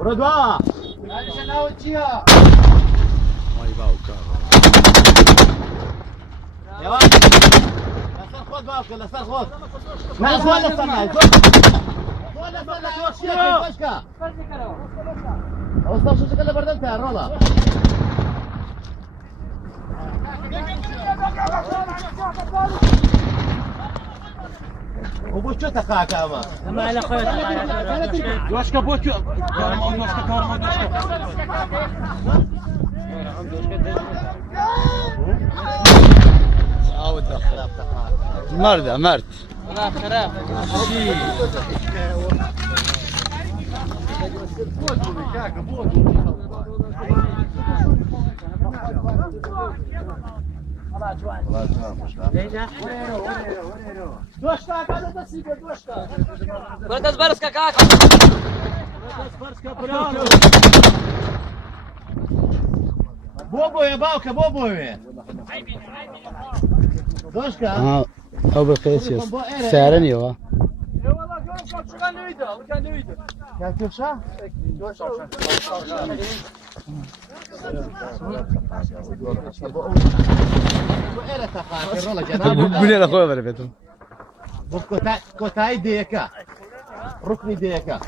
رضا مای باوکا يا لسر خذ باوكا لسر خذ لا زول لسر معي زول لسر لا شيء فشكا اوصل شو شكله بردمتها الرولا وبوشو تقاك اما ما على خويا دوشكا بوتو كارمان دوشكا مرد لا خراب Burada zbarska kaka. بوبو يا باوكا بوبو دوشكا او بالقيس سعرني هو يا كيف شا قول لي اخويا بريتو كوتاي ديكا ركني ديكا